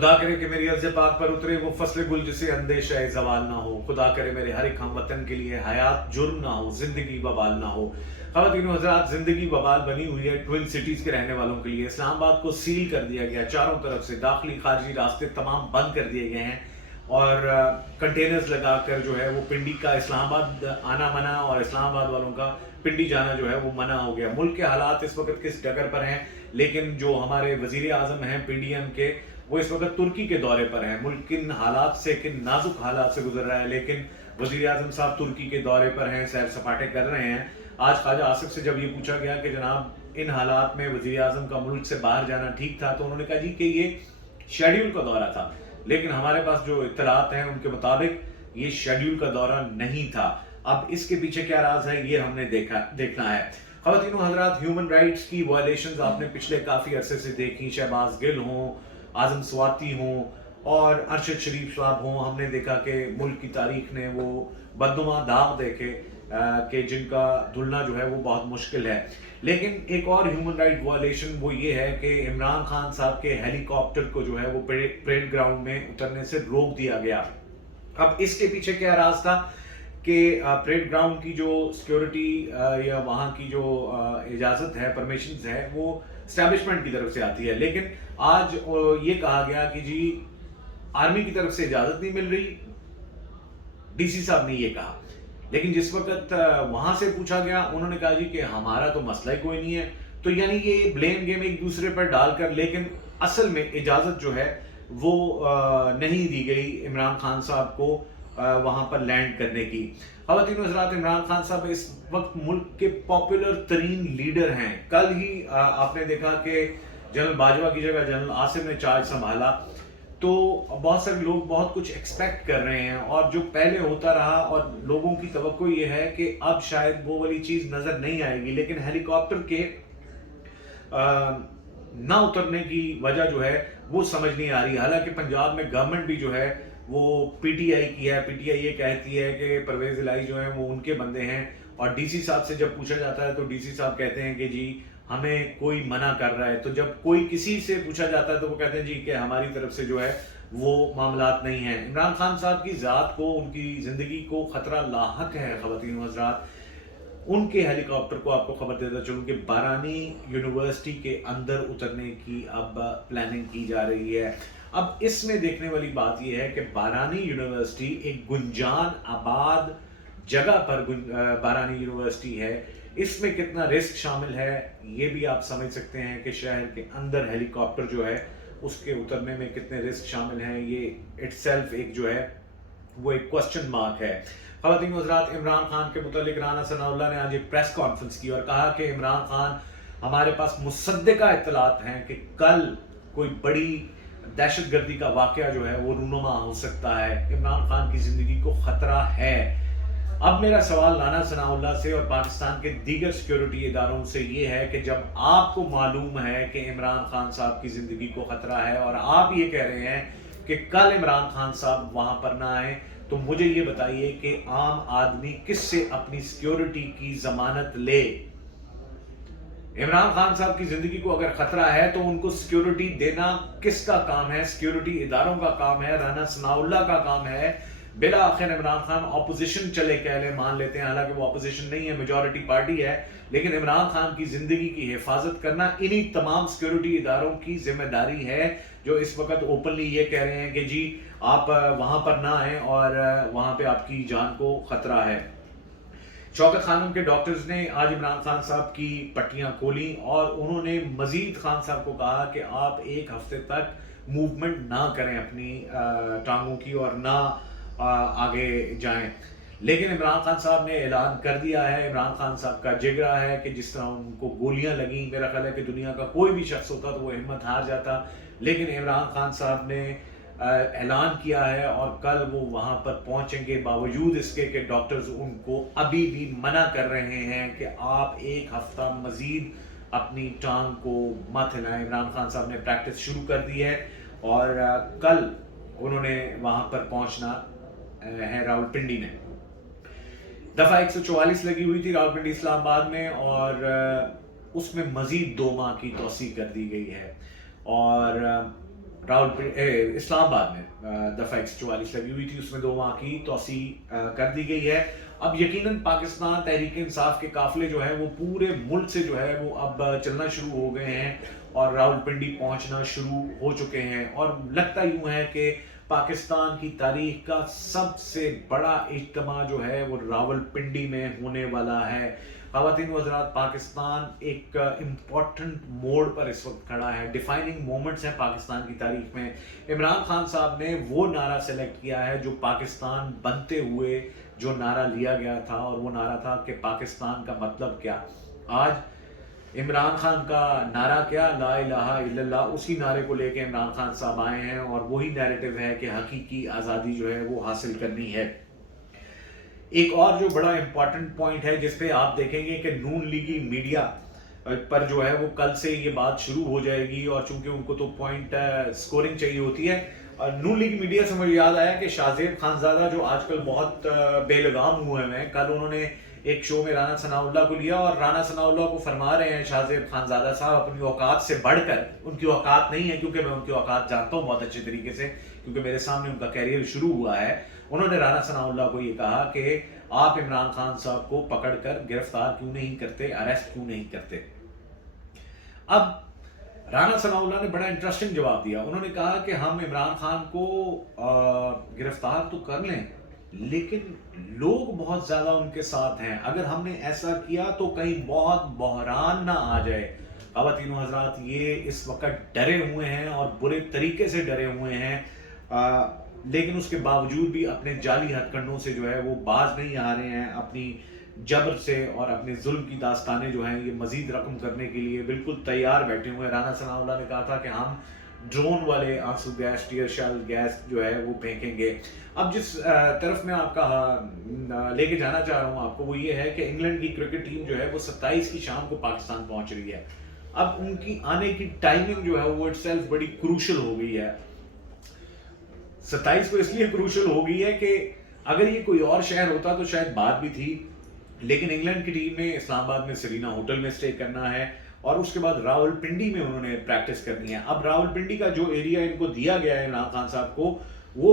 खुदा करे कि मेरी अर्ज़ पाक पर उतरे वो फसल गुल जिसे अंदेशा ज़वाल ना हो। खुदा करे मेरे हर एक हम वतन के लिए हयात जुर्म ना हो, ज़िंदगी वबाल ना हो। ख़वातीन व हज़रात, ज़िंदगी वबाल बनी हुई है ट्विन सिटीज़ के रहने वालों के लिए। इस्लामाबाद को सील कर दिया गया, चारों तरफ से दाखिली खारजी रास्ते तमाम बंद कर दिए गए हैं और कंटेनर्स लगाकर जो है वो पिंडी का इस्लामाबाद आना मना और इस्लामाबाद वालों का पिंडी जाना जो है वो मना हो गया। मुल्क के हालात इस वक्त किस डगर पर हैं, लेकिन जो हमारे वज़ीर आज़म हैं पीडीएम के, वो इस वक्त तुर्की के दौरे पर हैं। मुल्क किन हालात से, किन नाजुक हालात से गुजर रहा है, लेकिन वज़ीर आज़म साहब तुर्की के दौरे पर हैं, सैर सपाटे कर रहे हैं। आज ख्वाजा आसिफ से जब ये पूछा गया कि जनाब इन हालात में वज़ीर आज़म का मुल्क से बाहर जाना ठीक था, तो उन्होंने कहा जी कि ये शेड्यूल का दौरा था, लेकिन हमारे पास जो इत्तलात हैं उनके मुताबिक ये शेड्यूल का दौरा नहीं था। अब इसके पीछे क्या राज है ये हमने देखना है। ख़वातीन व हज़रात, ह्यूमन राइट्स की वायलेशंस आपने पिछले काफ़ी अरसे से देखी। शहबाज गिल हों, आज़म स्वाति हों और अरशद शरीफ साहब हों, हमने देखा कि मुल्क की तारीख ने वो बदनुमा दाग देखे कि जिनका धुलना जो है वो बहुत मुश्किल है। लेकिन एक और ह्यूमन राइट वायलेशन वो ये है कि इमरान खान साहब के हेलीकॉप्टर को जो है वो परेड ग्राउंड में उतरने से रोक दिया गया। अब इसके पीछे क्या राज था कि परेड ग्राउंड की जो सिक्योरिटी या वहाँ की जो इजाज़त है, परमिशंस है, वो स्टैब्लिशमेंट की तरफ से आती है। लेकिन आज ये कहा गया कि जी आर्मी की तरफ से इजाज़त नहीं मिल रही, डीसी साहब ने ये कहा। लेकिन जिस वक्त वहां से पूछा गया, उन्होंने कहा जी कि हमारा तो मसला ही कोई नहीं है। तो यानी ये ब्लेम गेम एक दूसरे पर डालकर, लेकिन असल में इजाजत जो है वो नहीं दी गई इमरान खान साहब को वहां पर लैंड करने की। ख़वातीन व हज़रात, इमरान खान साहब इस वक्त मुल्क के पॉपुलर तरीन लीडर हैं। कल ही आपने देखा कि जनरल बाजवा की जगह जनरल आसिफ ने चार्ज संभाला, तो बहुत सारे लोग बहुत कुछ एक्सपेक्ट कर रहे हैं और जो पहले होता रहा, और लोगों की तवक्को ये है कि अब शायद वो वाली चीज़ नज़र नहीं आएगी। लेकिन हेलीकॉप्टर के ना उतरने की वजह जो है वो समझ नहीं आ रही। हालांकि पंजाब में गवर्नमेंट भी जो है वो पीटीआई की है। पीटीआई ये कहती है कि परवेज इलाही जो है वो उनके बंदे हैं, और डीसी साहब से जब पूछा जाता है तो डीसी साहब कहते हैं कि जी हमें कोई मना कर रहा है। तो जब कोई किसी से पूछा जाता है तो वो कहते हैं जी कि हमारी तरफ से जो है वो मामलात नहीं है। इमरान खान साहब की ज़ात को, उनकी ज़िंदगी को ख़तरा लाहक है। ख़वातीन व हज़रात, उनके हेलीकॉप्टर को आपको खबर देता चलूँ कि बारानी यूनिवर्सिटी के अंदर उतरने की अब प्लानिंग की जा रही है। अब इसमें देखने वाली बात यह है कि बारानी यूनिवर्सिटी एक गुंजान आबाद जगह पर बारानी यूनिवर्सिटी है। इसमें कितना रिस्क शामिल है ये भी आप समझ सकते हैं कि शहर के अंदर हेलीकॉप्टर जो है उसके उतरने में कितने रिस्क शामिल हैं। ये इटसेल्फ एक जो है वो एक क्वेश्चन मार्क है। ख़वातीन व हज़रात, इमरान खान के मुतालिक राना सनाउल्लाह ने आज एक प्रेस कॉन्फ्रेंस की और कहा कि इमरान खान, हमारे पास मुसद्दिका इत्तलात हैं कि कल कोई बड़ी दहशतगर्दी का वाक़या जो है वो रूनुमा हो सकता है। इमरान खान की ज़िंदगी को ख़तरा है। अब मेरा सवाल राना सनाउल्लाह से और पाकिस्तान के दीगर सिक्योरिटी इदारों से ये है कि जब आपको मालूम है कि इमरान खान साहब की ज़िंदगी को ख़तरा है और आप ये कह रहे हैं कि कल इमरान खान साहब वहाँ पर ना आए, तो मुझे ये बताइए कि आम आदमी किससे अपनी सिक्योरिटी की ज़मानत ले? इमरान खान साहब की ज़िंदगी को अगर ख़तरा है तो उनको सिक्योरिटी देना किसका काम है? सिक्योरिटी इदारों का काम है, राना सनाउल्लाह का काम है। बिला आखिर इमरान खान ऑपोजिशन चले कहले मान लेते हैं, हालांकि वो ऑपोजिशन नहीं है, मेजॉरिटी पार्टी है, लेकिन इमरान खान की जिंदगी की हिफाजत करना इन्हीं तमाम सिक्योरिटी इदारों की जिम्मेदारी है जो इस वक्त ओपनली ये कह रहे हैं कि जी आप वहां पर ना आए और वहां पे आपकी जान को खतरा है। शौकत खानम के डॉक्टर्स ने आज इमरान खान साहब की पट्टियां खोली और उन्होंने मजीद खान साहब को कहा कि आप एक हफ्ते तक मूवमेंट ना करें अपनी टांगों की और ना आगे जाएं। लेकिन इमरान खान साहब ने ऐलान कर दिया है, इमरान खान साहब का जिगरा है कि जिस तरह उनको गोलियां लगी, मेरा ख्याल है कि दुनिया का कोई भी शख्स होता तो वो हिम्मत हार जाता, लेकिन इमरान खान साहब ने ऐलान किया है और कल वो वहां पर पहुंचेंगे, बावजूद इसके कि डॉक्टर्स उनको अभी भी मना कर रहे हैं कि आप एक हफ्ता मजीद अपनी टांग को मत हिलाएं। इमरान खान साहब ने प्रैक्टिस शुरू कर दी है और कल उन्होंने वहां पर पहुंचना है रावलपिंडी में। दफा 144 लगी हुई थी रावलपिंडी इस्लामाबाद में और उसमें मजीद 2 माह की तोसी कर दी गई है और इस्लाम आबाद में दफ़ा 144 लगी हुई थी, उसमें 2 माह की तोसी कर दी गई है। अब यकीनन पाकिस्तान तहरीक इंसाफ के काफिले जो है वो पूरे मुल्क से जो है वो अब चलना शुरू हो गए हैं और रावलपिंडी पहुंचना शुरू हो चुके हैं, और लगता यूं है कि पाकिस्तान की तारीख का सबसे बड़ा इज्तिमा जो है वो रावलपिंडी में होने वाला है। ख़वातीन व हज़रात, पाकिस्तान एक इम्पॉर्टेंट मोड़ पर इस वक्त खड़ा है, डिफाइनिंग मोमेंट्स हैं पाकिस्तान की तारीख में। इमरान खान साहब ने वो नारा सेलेक्ट किया है जो पाकिस्तान बनते हुए जो नारा लिया गया था, और वो नारा था कि पाकिस्तान का मतलब क्या। आज इमरान खान का नारा क्या, ला इलाहा इल्लल्लाह, उसी नारे को लेके इमरान खान साहब आए हैं, और वही नैरेटिव है कि हकीकी आज़ादी जो है वो हासिल करनी है। एक और जो बड़ा इंपॉर्टेंट पॉइंट है जिस पे आप देखेंगे कि नून लीगी मीडिया पर जो है वो कल से ये बात शुरू हो जाएगी, और चूंकि उनको तो पॉइंट स्कोरिंग चाहिए होती है। नून लीग मीडिया से मुझे याद आया कि शाहजेब खानजादा जो आजकल बहुत बेलगाम हुए हैं, कल उन्होंने एक शो में राना सनाउल्लाह को लिया और राना सनाउल्लाह को फरमा रहे हैं शाहजेब खानजादा साहब अपनी औकात से बढ़कर, उनकी औकात नहीं है क्योंकि मैं उनकी औकात जानता हूँ बहुत अच्छे तरीके से क्योंकि मेरे सामने उनका कैरियर शुरू हुआ है। उन्होंने राना सनाउल्लाह को ये कहा कि आप इमरान खान साहब को पकड़कर गिरफ्तार क्यों नहीं करते, अरेस्ट क्यों नहीं करते। अब राना सनाउल्लाह ने बड़ा इंटरेस्टिंग जवाब दिया। उन्होंने कहा कि हम इमरान खान को गिरफ्तार तो कर लें, लेकिन लोग बहुत ज्यादा उनके साथ हैं, अगर हमने ऐसा किया तो कहीं बहुत बहरान ना आ जाए। ख़वातीन व हज़रात, ये इस वक्त डरे हुए हैं और बुरे तरीके से डरे हुए हैं, लेकिन उसके बावजूद भी अपने जाली हथकंडों से जो है वो बाज नहीं आ रहे हैं। अपनी जबर से और अपने जुल्म की दास्तानें जो हैं ये मजीद रकम करने के लिए बिल्कुल तैयार बैठे हुए हैं। राना सनाउल्लाह ने कहा था कि हम ड्रोन वाले आंसू गैस, टीयर शेल गैस जो है वो फेंकेंगे। अब जिस तरफ मैं आपका लेके जाना चाह रहा हूँ आपको, वो ये है कि इंग्लैंड की क्रिकेट टीम जो है वो 27 की शाम को पाकिस्तान पहुंच रही है। अब उनकी आने की टाइमिंग जो है वो इटसेल्फ बड़ी क्रूशल हो गई है। 27 को इसलिए क्रूशल हो गई है कि अगर ये कोई और शहर होता तो शायद बात भी थी, लेकिन इंग्लैंड की टीम ने इस्लामाबाद में सेरीना होटल में स्टे करना है और उसके बाद रावलपिंडी में उन्होंने प्रैक्टिस करनी है। अब रावलपिंडी का जो एरिया इनको दिया गया है इमरान खान साहब को, वो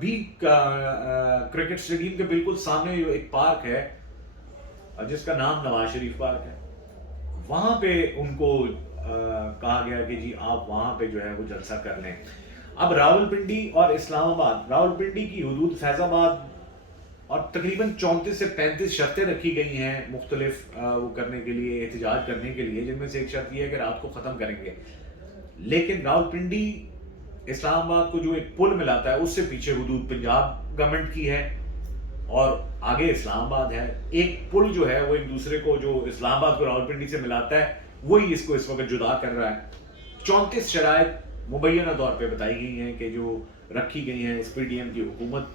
भी क्रिकेट स्टेडियम के बिल्कुल सामने एक पार्क है जिसका नाम नवाज शरीफ पार्क है। वहां पे उनको कहा गया कि जी आप वहां पे जो है वो जलसा कर लें। अब रावलपिंडी और इस्लामाबाद, रावलपिंडी की हदूद फैजाबाद और तकरीबन 34 से 35 शर्तें रखी गई हैं मुख्तलिफ वो करने के लिए, एहतजाज करने के लिए, जिनमें से एक शर्त यह है कि रात को ख़त्म करेंगे। लेकिन रावलपिंडी इस्लामाबाद को जो एक पुल मिलाता है उससे पीछे हदूद पंजाब गवर्नमेंट की है और आगे इस्लामाबाद है। एक पुल जो है वो एक दूसरे को, जो इस्लामाबाद को रावलपिंडी से मिलाता है, वही इसको इस वक्त जुदा कर रहा है। 34 शराइत मुबैना तौर पे बताई गई हैं कि जो रखी गई हैं इस PDM की हुकूमत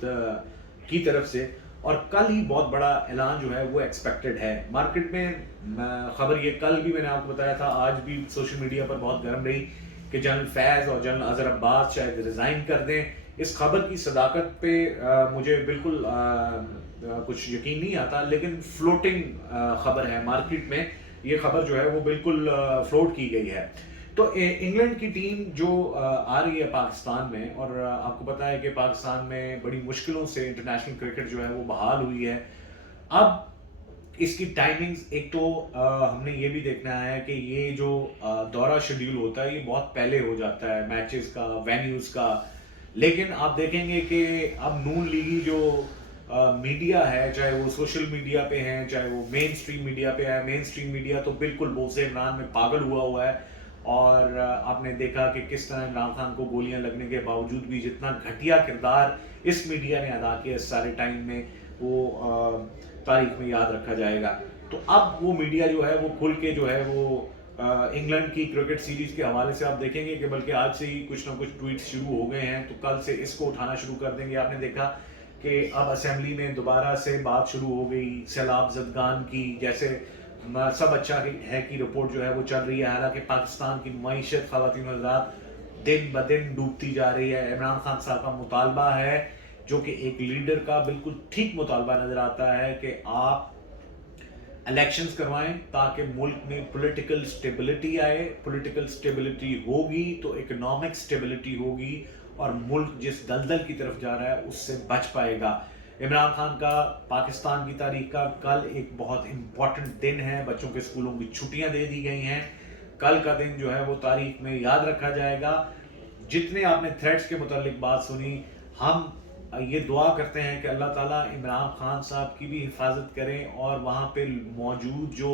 की तरफ से, और कल ही बहुत बड़ा ऐलान जो है वो एक्सपेक्टेड है। मार्केट में खबर ये कल भी मैंने आपको बताया था, आज भी सोशल मीडिया पर बहुत गर्म रही कि जनरल फैज़ और जनरल अजहर अब्बास शायद रिज़ाइन कर दें। इस खबर की सदाकत पे मुझे बिल्कुल कुछ यकीन नहीं आता, लेकिन फ्लोटिंग खबर है मार्केट में, ये खबर जो है वो बिल्कुल फ्लोट की गई है। तो इंग्लैंड की टीम जो आ रही है पाकिस्तान में, और आपको पता है कि पाकिस्तान में बड़ी मुश्किलों से इंटरनेशनल क्रिकेट जो है वो बहाल हुई है। अब इसकी टाइमिंग्स, एक तो हमने ये भी देखना है कि ये जो दौरा शेड्यूल होता है ये बहुत पहले हो जाता है मैचेस का, वेन्यूज का, लेकिन आप देखेंगे कि अब नून लीगी जो मीडिया है, चाहे वो सोशल मीडिया पे है चाहे वो मेन स्ट्रीम मीडिया पे है, मेन स्ट्रीम मीडिया तो बिल्कुल बोसे इमरान में पागल हुआ है। और आपने देखा कि किस तरह इमरान खान को गोलियां लगने के बावजूद भी जितना घटिया किरदार इस मीडिया ने अदा किया इस सारे टाइम में, वो तारीख में याद रखा जाएगा। तो अब वो मीडिया जो है वो खुल के जो है वो इंग्लैंड की क्रिकेट सीरीज के हवाले से आप देखेंगे कि बल्कि आज से ही कुछ ना कुछ ट्वीट शुरू हो गए हैं, तो कल से इसको उठाना शुरू कर देंगे। आपने देखा कि अब असेंबली में दोबारा से बात शुरू हो गई सैलाब ज़दगान की, जैसे सब अच्छा है कि रिपोर्ट जो है वो चल रही है। हालांकि पाकिस्तान की मईशत, ख़वातीन व हज़रात, दिन ब दिन डूबती जा रही है। इमरान खान साहब का मुतालबा है, जो कि एक लीडर का बिल्कुल ठीक मुतालबा नज़र आता है, कि आप الیکشنز کروائیں تاکہ ملک میں پولیٹیکل سٹیبلٹی آئے. پولیٹیکل سٹیبلٹی ہوگی تو اکنامک سٹیبلٹی ہوگی اور ملک جس دلدل کی طرف جا رہا ہے اس سے بچ پائے گا. عمران خان کا پاکستان کی تاریخ کا کل ایک بہت امپورٹنٹ دن ہے. بچوں کے اسکولوں کی چھٹیاں دے دی گئی ہیں. کل کا دن جو ہے وہ تاریخ میں یاد رکھا جائے گا. جتنے آپ نے تھریٹس کے متعلق بات سنی, ہم یہ دعا کرتے ہیں کہ اللہ تعالیٰ عمران خان صاحب کی بھی حفاظت کریں اور وہاں پہ موجود جو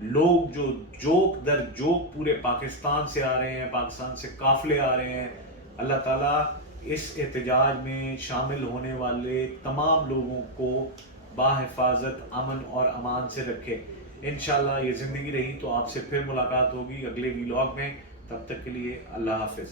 لوگ جو جوک در جوک پورے پاکستان سے آ رہے ہیں, پاکستان سے قافلے آ رہے ہیں, اللہ تعالیٰ اس احتجاج میں شامل ہونے والے تمام لوگوں کو باحفاظت امن اور امان سے رکھے. انشاءاللہ یہ زندگی رہی تو آپ سے پھر ملاقات ہوگی اگلے ویلاگ میں. تب تک کے لیے اللہ حافظ.